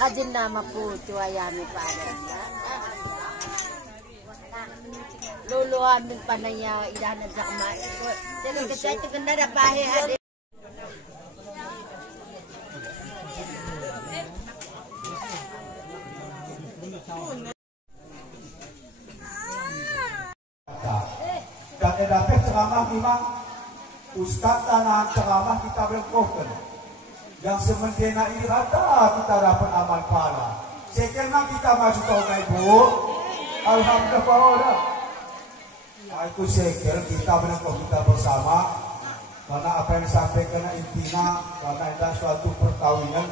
Hajin nama ku tuayami pada. Lulu amin panaya idan zakma. Saya kecai tu kena dapat ada. Dan edapeh ceramah memang Ustaz tanah ceramah kita berkohkan yang sementara ini rata kita dapat amal pahala. Sekarang kita masuk tahun ibu, alhamdulillah. Itu sekir kita berkoh kita bersama karena apa yang disampaikan intinya karena ada suatu perkawinan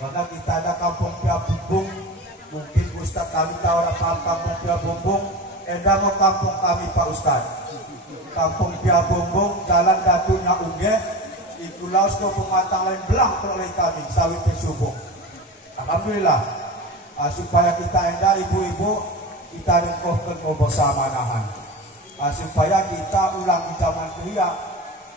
karena kita ada kampung Pia Bumbung. Mungkin Ustaz kami tahu orang paham kampung Pia Bumbung. Eda mau kampung kami Pak Ustaz. Kampung Pia Bumbung, jalan Datunya Unggeh, itulah suku pematang lain belang oleh kami, sawit subuh. Alhamdulillah, supaya kita enda ibu-ibu, kita rengkohkan bersama nahan. Supaya kita ulang di zaman kuliah,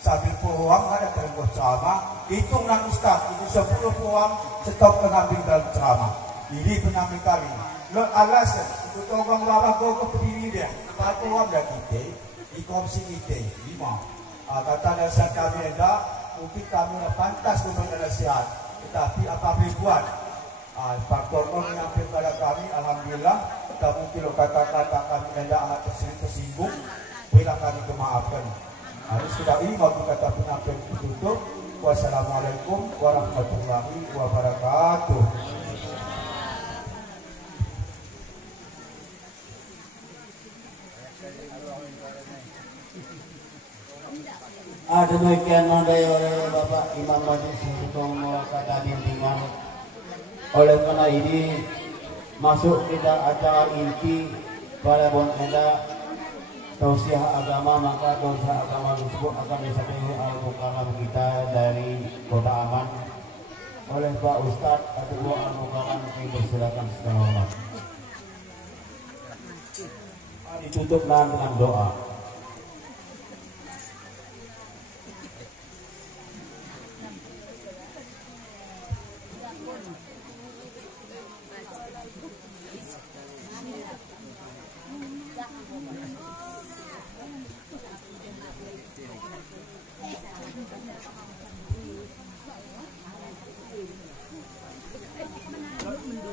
sambil peluang ada terengkoh ceramah, hitung dan Ustaz, itu 10 peluang, stop pengambil dalam ceramah. Ini pengambil kami. Lo alasan, itu orang lama kau berdiri dia, kalau peluang dah kita, di komisi kita, 5. Kata dasar kami enda, mungkin kami dah pantas memberi nasihat, tetapi apa boleh buat? Faktor menyampaikan kepada kami, alhamdulillah, kita mungkin kata-kata kami enda amat tersinggung, bila kami kemaafkan. Harus kita ini bagi kata penyampaian tutup. Wassalamualaikum warahmatullahi wabarakatuh. Demikian mandai oleh Bapak Imam Majelis Hukum kata bimbingan. Oleh karena ini masuk kita acara inti pada bon enda tausiah agama, maka tausiah agama tersebut akan disampaikan al-mukarram kita dari Kota Aman oleh Pak Ustadz atau al-mukarram. Kami persilakan secara hormat. Ditutup dengan doa.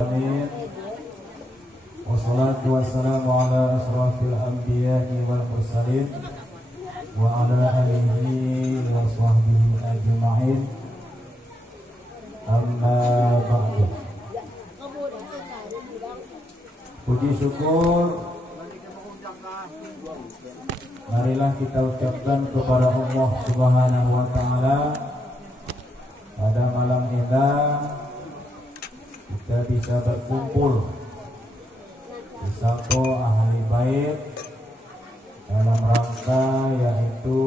Amin. Wassalatu wassalamu ala asrafil anbiya'i wal mursalin wa ala alihi wa sahbihi ajma'in. Amma ba'du. Puji syukur marilah kita ucapkan kepada Allah Subhanahu wa taala pada malam indah kita bisa berkumpul bersama ahli bait dalam rangka yaitu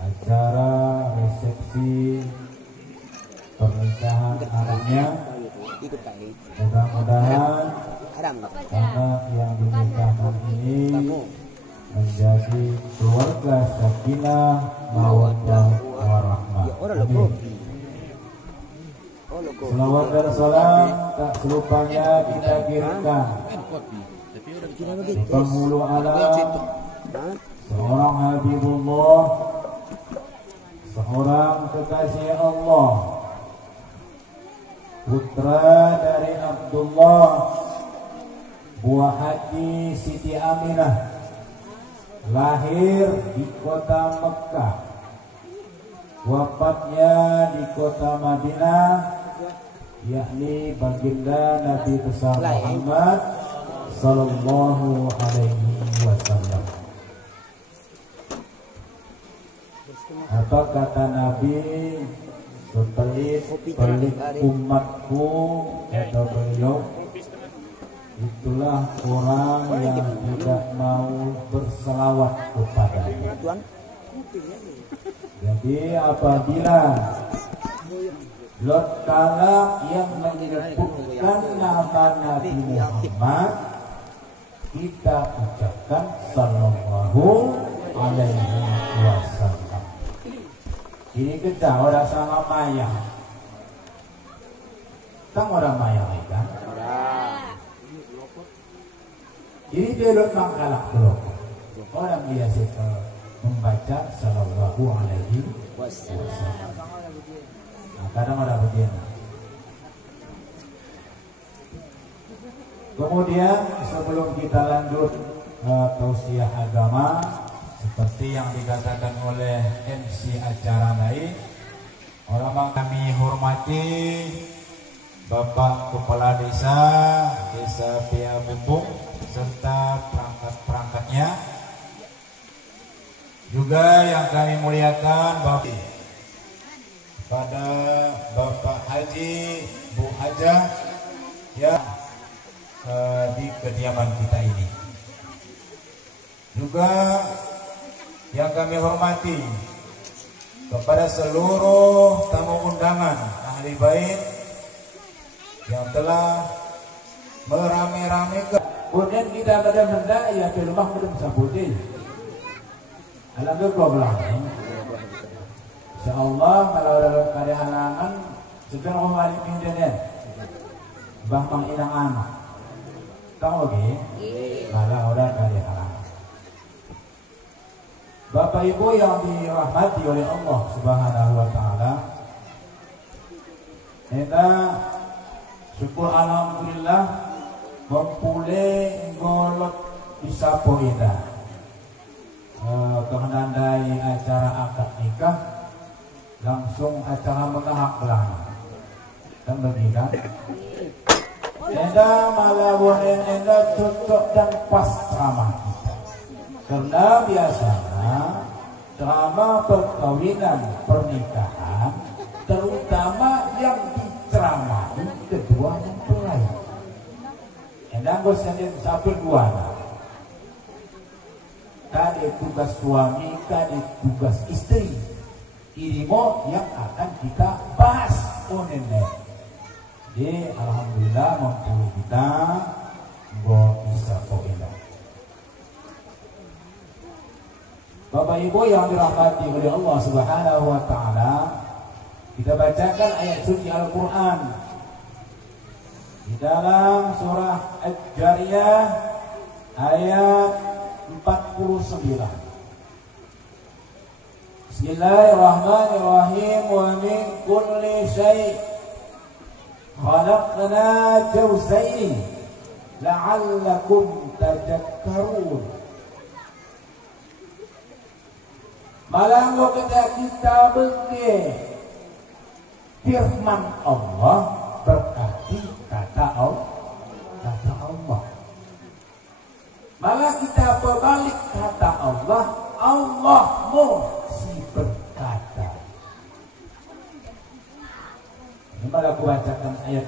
acara resepsi pernikahan anaknya. Mudah-mudahan anak yang dinikahkan ini menjadi keluarga sakinah mawaddah warahmah. Amin. Selawat dan salam tak selupanya kita kirimkan di penghulu alam seorang Habibullah, seorang kekasih Allah, putra dari Abdullah, buah hati Siti Aminah, lahir di kota Mekah, wafatnya di kota Madinah, yakni baginda Nabi besar Muhammad sallallahu alaihi wasallam. Apa kata Nabi, sepelit-pelit umatku, kata beliau, itulah orang yang tidak mau berselawat kepadanya. Jadi apabila Lot kala yang menyebutkan nama Nabi Muhammad, kita ucapkan sallallahu alaihi wasallam. Ini kita orang sama maya. Tang orang mayang ikan. Jadi belok mangkalak berokok. Orang biasa membaca sallallahu alaihi wasallam. Nah, kadang ada begini. Kemudian sebelum kita lanjut tausiah agama seperti yang dikatakan oleh MC acara lain, orang kami hormati Bapak Kepala Desa Pia Bumbung serta perangkat-perangkatnya, juga yang kami muliakan pada Bapak Haji Bu Hajah yang di kediaman kita ini, juga yang kami hormati kepada seluruh tamu undangan ahli bait yang telah merame-ramekan. Kemudian kita pada hendak ya di rumah belum sabudi. Alhamdulillah. Insyaallah kalau ada karya halangan sedang kembali pindahan. Bah mang ilang anak. Tahu lagi? Malah orang karya halangan. Bapak Ibu yang dirahmati oleh Allah Subhanahu wa taala. Kita syukur alhamdulillah mempulai golot bisa poida kemenandai acara akad nikah langsung acara mengahak belakang dan begitu enda malah boleh enda cocok dan pas ceramah kita karena biasanya ceramah perkawinan pernikahan terutama yang diceramahi kedua mempelai. Endang bos yang sampai dua. Tadi tugas suami, tadi tugas istri. Ini mau yang akan kita bahas. Oh nenek. Jadi alhamdulillah mampu kita bisa poindah. Bapak Ibu yang dirahmati oleh Allah Subhanahu wa taala, kita bacakan ayat suci Al-Qur'an di dalam surah Al-Jariyah ayat 49. Bismillahirrahmanirrahim. Wa min kulli syai' khalaqna zawjayn la'allakum tadhakkarun. Malang kita bagi firman Allah berarti kata Allah. Malah kita berbalik kata Allah, Allahmu si berkata. Ini malah aku bacakan ayat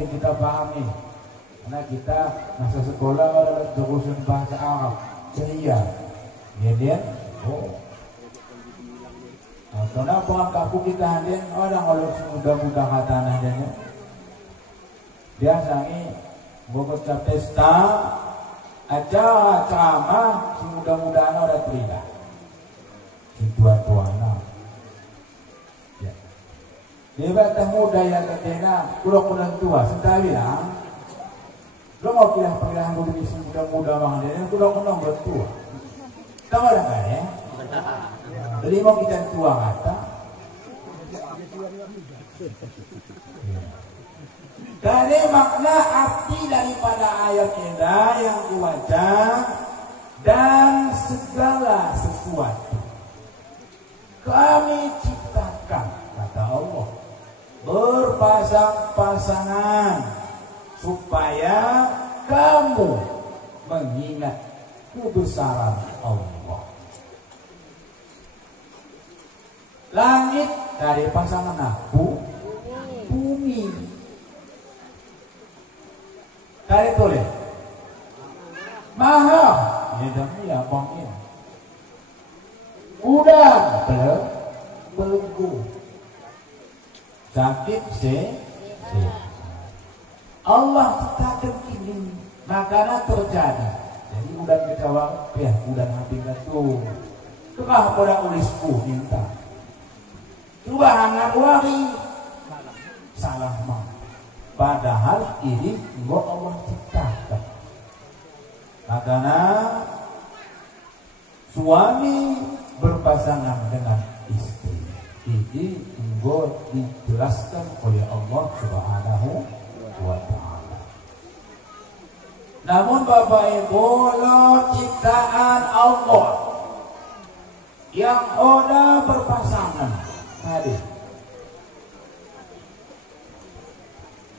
yang kita pahami. Karena kita masa sekolah jurusan bahasa Arab, ceria, ya. Oh. Nah, kenapa orang kampung kita hadir orang kalau muda-muda kata nadanya biasanya buka pesta acara ceramah si muda-mudaan orang terlibat si tua-tuana ya dia batah muda yang ketena kurang tua sentari lah lo mau pilih-pilihan dulu si muda-muda makanya kurang bertua tahu ada kan ya. Jadi mau kita tua kata dari makna arti daripada ayat ini yang dibaca dan segala sesuatu kami ciptakan kata Allah berpasang-pasangan supaya kamu mengingat kebesaran Allah. Langit dari pasangan aku, bumi dari tulis maha ya demi abangnya udang belenggu sakit Allah ciptakan ini makanya terjadi jadi udang kecawang ya udang hati itu tukah pada ulisku minta coba hangat wari salah mah padahal ini engkau Allah ciptakan. Makanya suami berpasangan dengan istri ini engkau dijelaskan oleh Allah Subhanahu wa ta'ala. Namun Bapak Ibu, ciptaan Allah yang udah berpasangan tadi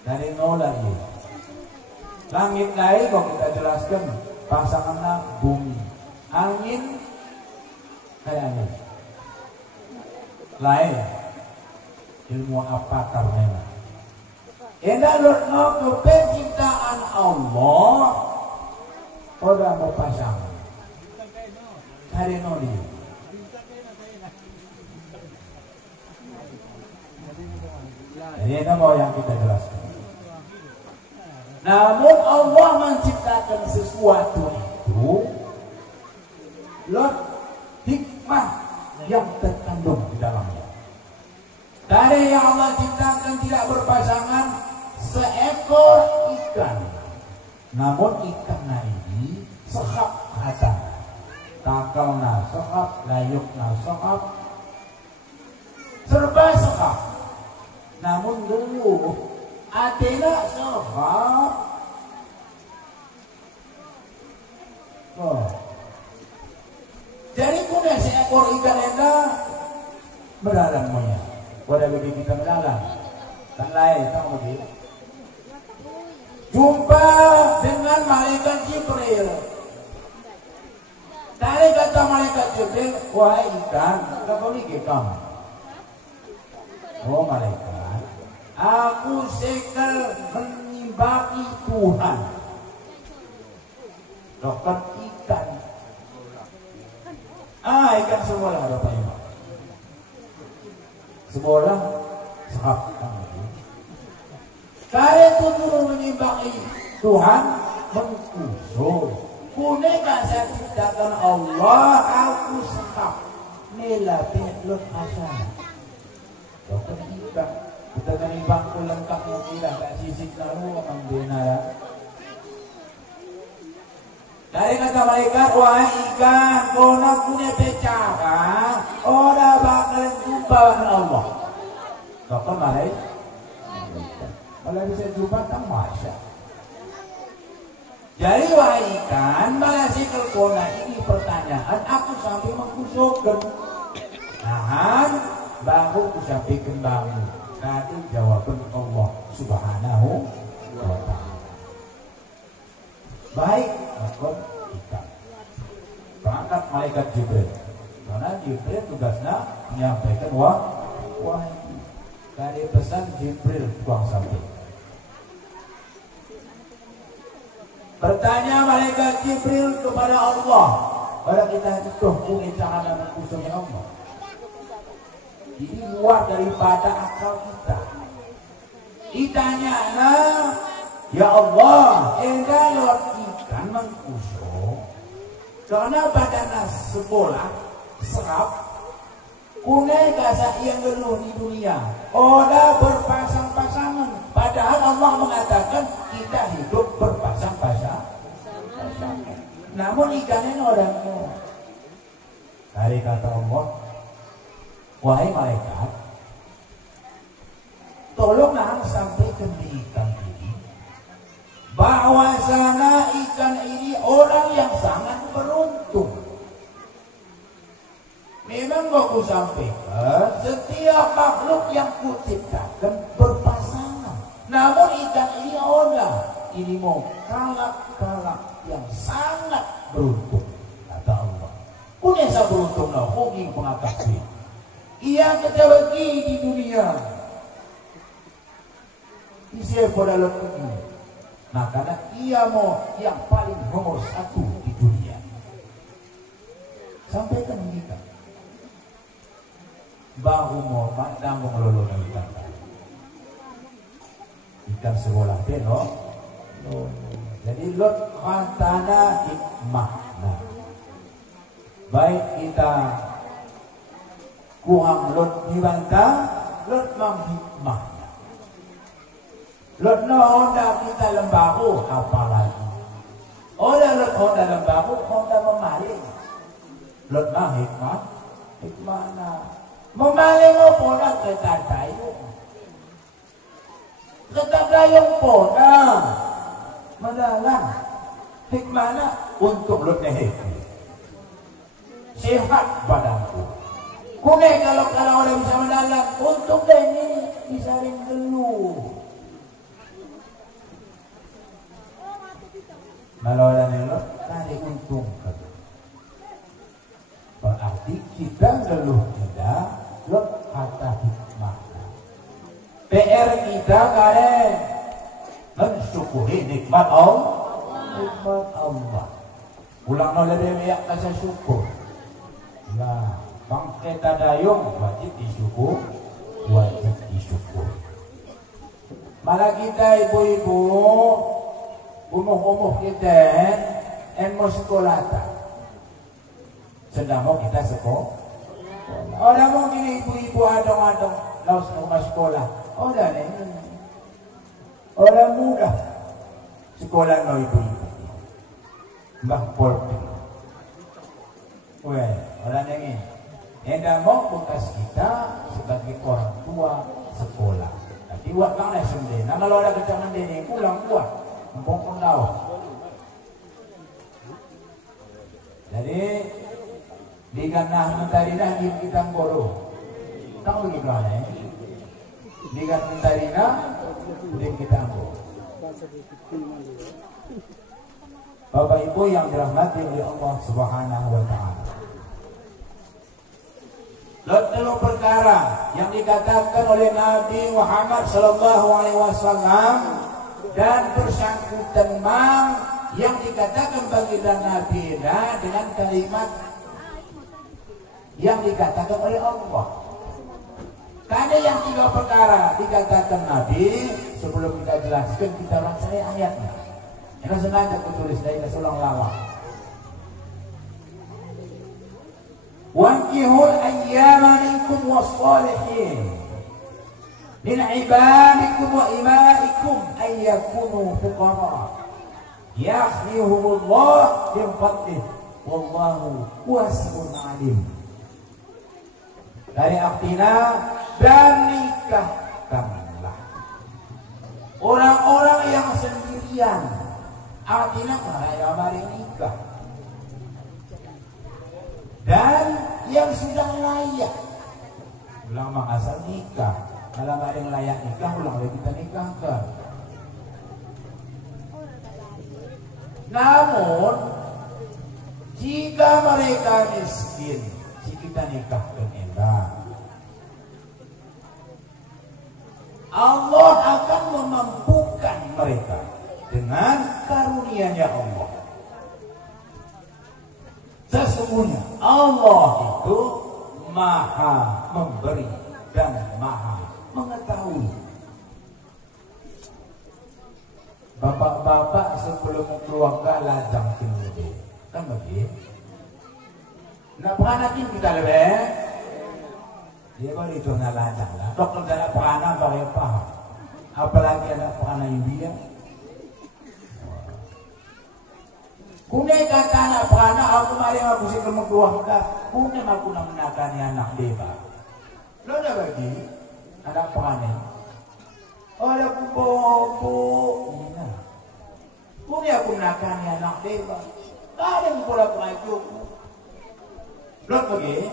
dari nol lagi. Langit naik kok kita jelaskan pasangannya bumi, angin kayak angin lain ilmu apa karena endah no ke penciptaan Allah udah berpasangan dari nol ini. Jadi ini mau yang kita jelaskan. Namun Allah menciptakan sesuatu itu lot hikmah yang terkandung di dalamnya. Dari yang Allah ciptakan tidak berpasangan seekor ikan. Namun ikannya ini sekap kata, takalna sekap, layukna sekap, serba sekap. Namun dulu Adela sekap. Oh. Jadi punya seekor ikan enak berdalam moya. Pada bagi kita berdalam. Tak lain tahu dia. Jumpa dengan malaikat Jibril. Tadi kata malaikat Jibril, wahai ikan, tak boleh kamu. Oh malaikat, aku sekel menyembah Tuhan. Dokter ikan. Ikan sebelah Bapak Ibu. Sebelah sekap. Kare turun menyembah Tuhan mengkusur. Kuneka saya ciptakan Allah, aku sekap. Nela petlot asal. Dokter ikan. Kita menyembah ku lengkap mungkinlah tak sisik lalu akan benar. Dari kata malaikat, wahai ikan, kau nak punya pecahkan, orang bakalan jumpa dengan Allah. Dokter malaikat, kalau bisa jumpa tak masya. Jadi wahai ikan, malah si kelkona ini pertanyaan, aku sampai mengkusukkan. Nahan, baru ku sampai kembali. Tadi jawaban Allah Subhanahu wa ta'ala. Baik, aku ikan. Berangkat malaikat Jibril. Karena Jibril tugasnya menyampaikan wahai. Dari pesan Jibril buang sampai. Bertanya malaikat Jibril kepada Allah. Pada kita itu punya cara mengkusungnya Allah. Ini luar daripada akal kita. Ditanya, ya Allah, enggak lewat ikan mengkusung. Karena badan sekolah serap, kunai kasak yang geluh di dunia. Oda berpasang-pasangan. Padahal Allah mengatakan kita hidup berpasang-pasangan. Namun ikannya orangnya. Dari kata Allah, wahai malaikat, tolonglah sampaikan di ikan ini bahwasana ikan ini orang yang sangat beruntung. Memang aku sampaikan setiap makhluk yang kuciptakan berpasangan. Namun ikan ini orang ini mau kalak-kalak yang sangat beruntung, kata Allah. Punya saya beruntung lah, mungkin pengakasi. Ia kecebagi di dunia. Isi pada letak ini. Nah karena ia mau yang paling nomor satu di dunia. Sampaikan kita. Bahu mau pandang mengelola ikan. Ikan sekolah no. Jadi lot kantana hikmah. Nah, baik kita kurang lot dibantah, lot menghikmahnya. Lot no Honda kita lembaku apalagi. Lot Honda lembaku, Honda memaling. Lot mah hikmah na. Memaling apa na ketadayong. Ketadayong po na. Madalang. Hikmah na untuk lot na hikmah. Sehat badanku. Kunay kalau orang bisa mendalam untuk ini bisa ring dulu. Kalau ada nelok tadi untung. Berarti kita ngeluh tidak lot kata hikmah. PR kita karen mensyukuri nikmat Allah. Ulang nol lebih banyak kasih syukur. Nah, bangkai tadayung wajib disyukur. Malah kita ibu-ibu, umuh-umuh kita, mau sekolah tak? Sedang mau kita sekolah. Orang mungkin ibu-ibu adong-adong laus rumah sekolah. Dah nih, orang muda sekolah no ibu-ibu. Mbah Polri. Orang yang ini yang mau bekas kita sebagai orang tua sekolah. Jadi buat mana sendiri? Nah kalau ada kecaman ini pulang buat empong tahu. Jadi di ganah mentarina kita ngoro. Tahu begitu ada? Di ganah mentarina kita ngoro. Bapak Ibu yang dirahmati oleh Allah Subhanahu wa taala. Lalu perkara yang dikatakan oleh Nabi Muhammad sallallahu alaihi wasallam dan bersangkutan mang yang dikatakan baginda Nabi dengan kalimat yang dikatakan oleh Allah. Karena yang tiga perkara dikatakan Nabi, sebelum kita jelaskan kita baca ayatnya. Ini sengaja aku tulis dari Rasulullah lawak. Wankihul ayyama minkum wassalihin min ibadikum wa imaikum ayyakunu fuqara yaghnihumullah min fadlih wallahu wasi'un alim. Dari artinya dan nikahkanlah orang-orang yang sendirian. Artinya karena mari nikah dan yang sudah layak. Ulang asal nikah. Kalau ada yang layak nikah, ulang lagi kita nikahkan. Namun jika mereka miskin, si kita nikahkan enggak, Allah akan memampukan mereka dengan karunia-Nya Allah. Sesungguhnya Allah itu Maha memberi dan Maha mengetahui. Bapak-bapak sebelum keluarga lajang tinggi, kan begitu? Nak peranakin kita lebih, dia baru itu nak lajang lah. Dokter tidak peranan baru paham. Apalagi anak peranan India. Kunai kata anak peranak, aku mari aku sih ke keluarga. Kunai aku nak menakani anak bebas. Lo dah bagi anak peranak. Ada kubu-kubu. Kunai aku menakani anak bebas. Ada yang pula kerajuku. Lo bagi.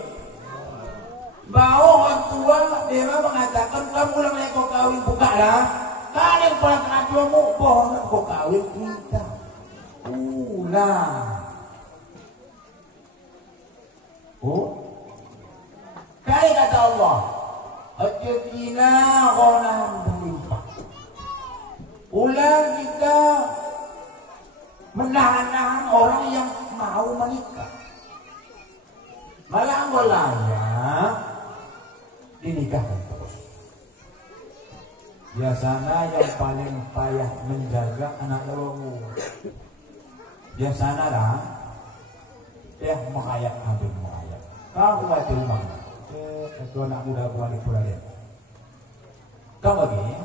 Bawa orang tua dia mengatakan kamu ulang lagi kau kawin buka lah. Ada yang pula kerajumu bohong kau kawin kita. Kali kata Allah, ajadina ghanam berlimpah. Ulang kita menahan-nahan orang yang mau menikah. Malah golanya dinikahkan terus. Biasanya yang paling payah menjaga anak lelaki. Biasanya lah, dia mengayak hampir mengayak. Kau baca rumah, itu anak muda bukan di Pulau. Kau bagi,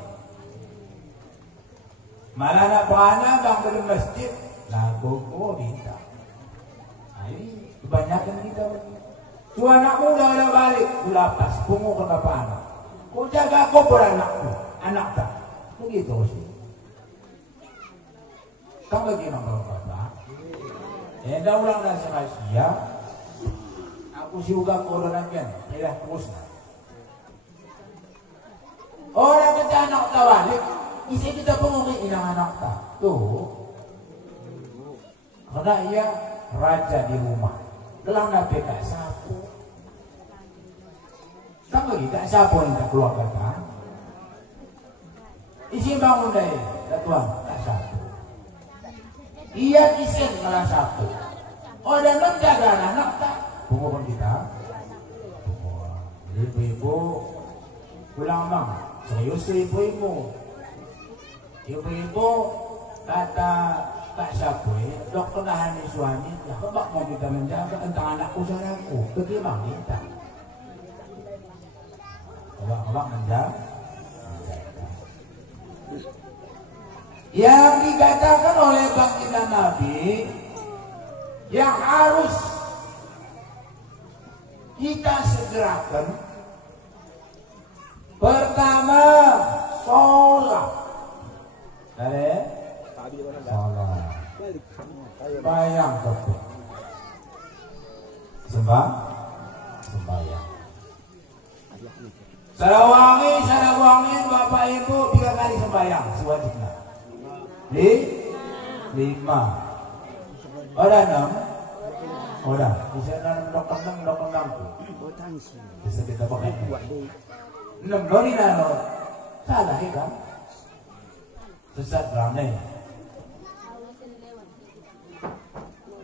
Malah nak beranak bang belum masjid, lagu minta. Ini kebanyakan kita. Tu anak muda dah balik, tu lapas, pungu ke bapak anak. Kau jaga kau beranakku, anak tak. Begitu sih. Kau lagi nombor bapak. Dah ulang dah rahasia. Aku juga korban kan, tidak terus. Orang kata anak tak balik, isi kita pengungkit inang anak tak. Tuh, karena ia raja di rumah. Dalam nabi tak sapu. Tak lagi tak sapu yang tak keluar kata. Isi bangun dari, tak tuan tak sapu. Ia isin malah sapu. Oh dan menjaga anak tak. Pengumuman kita. Ibu-ibu pulang bang. Serius ibu-ibu. Ibu-ibu kata tak sapu. Dokter nahan suami. Ya kebak mau kita menjaga tentang anakku saudaraku. Bagaimana kita? Kebak menjaga. Yang dikatakan oleh baginda Nabi yang harus kita segerakan, pertama sholat. Sholat. Sembahyang betul. Sembahyang. Sarawangi Bapak Ibu 3 kali sembahyang sewajibnya. 5. Ada 6. Ada. Bisa 6 bisa kita pakai 6 doni nano. Salah kan? Sesat ramai.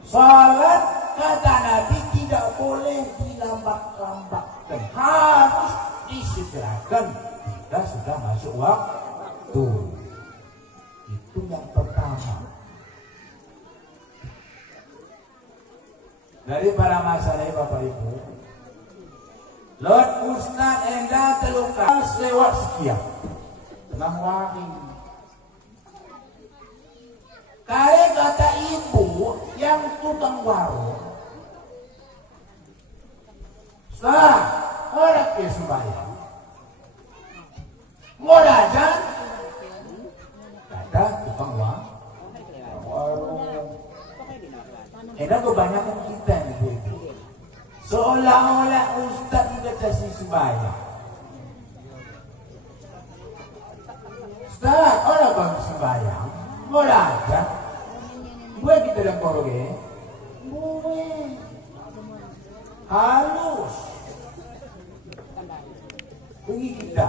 Salat kata Nabi tidak boleh dilambat-lambatkan. Harus disegerakan. Kita sudah masuk waktu. Itu yang pertama. Dari para masalah Bapak Ibu, Lord Ustaz Enda terluka lewat sekian. Tenang wari. Kaya kata ibu yang tukang warung. Ustaz, orang ke sembahyang. Mau dajan? Kata tukang warung. Enak kebanyakan kita nih ibu. Seolah-olah Ustaz tidak kasih sembahyang. Ustaz, orang bang sembahyang. Mau dajan? Gue kita dalam koroge. Gue halus. Pergi kita.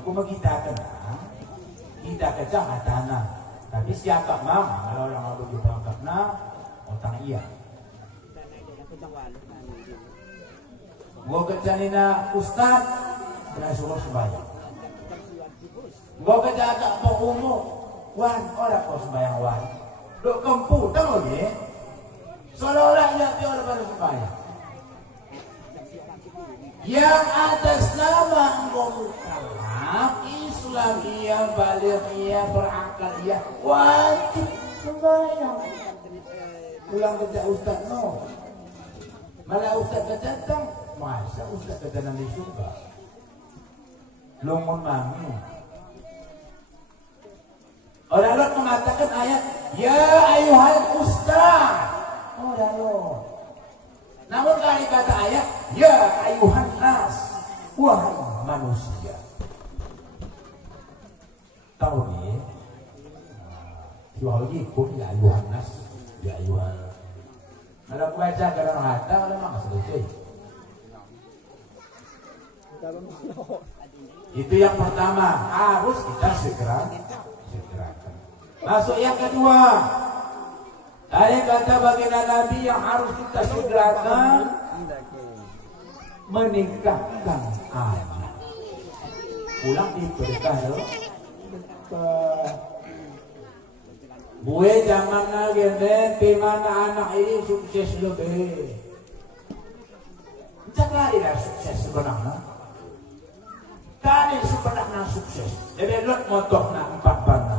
Aku mau kita kena. Kita kecak tanah. Tapi siapa mah kalau orang mau berangkat na otak iya. Gua kecanina Ustaz kena suruh sembahyang. Gua kejaga mau umum. Wan orang kau sembahyang wan. Dok kempu tahu lagi. Seolah-olah yang dia orang pada sembahyang. Yang atas nama engkau mukallaf Islamiyah, balighiyah, berakal wajib sembahyang. Pulang kerja Ustaz no. Malah Ustaz datang, masa Ustaz datang di surga. Lungun mami. Orang Lord mengatakan ayat ya ayuhal Ustaz. Orang Lord. Namun kali kata ayat ya ayuhan nas, wahai manusia. Tahu ni, jual lagi pun ya ayuhan nas, ya ayuhan. Kalau baca dalam hati, kalau mak selesai. Itu yang pertama, harus kita segerakan. Masuk yang kedua. Tadi kata baginda Nabi yang harus kita segerakan menikahkan anak. Pulang diberkah lo. Bue jangan lagi di mana anak ini sukses lebih. Jangan ada sukses sebenarnya. Tadi sebenarnya sukses. Jadi lo motor nak 4 bandang.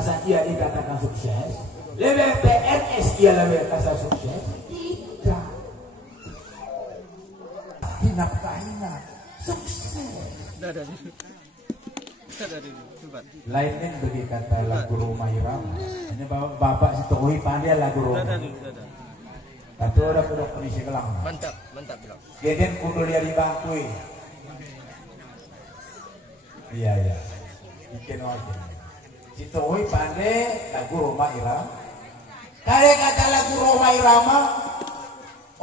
masa ia dikatakan sukses? Lebih PNS ia lebih kata sukses? Tidak. Dinafkahinya sukses. Lainnya bagi kata lagu Roma Irama. Hanya bapak si Tohi pandai lagu Roma. Atau ada kedok Indonesia kelang. Mantap bilang. Jadi kudu lihat di bangkui. Iya. Bikin aja. Si Tohi pandai lagu Roma Irama. Kaya kata lagu Roma Irama,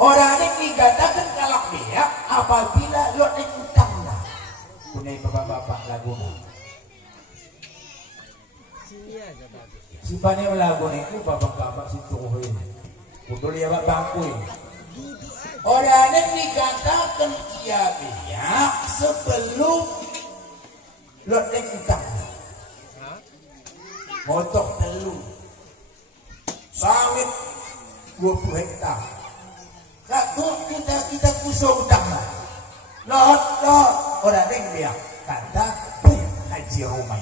orang ini dikatakan kalak dia apabila lo utang lah. Punya bapak-bapak lagu. Si pani lagu itu bapak-bapak si Tohi. Kudu lihat bangkui. Orang ini dikatakan ia biak sebelum lo utang. Motok telu. Sawit 20 hektar. Kita kusung utang lah. Lot orang yang biak kata Haji Roma.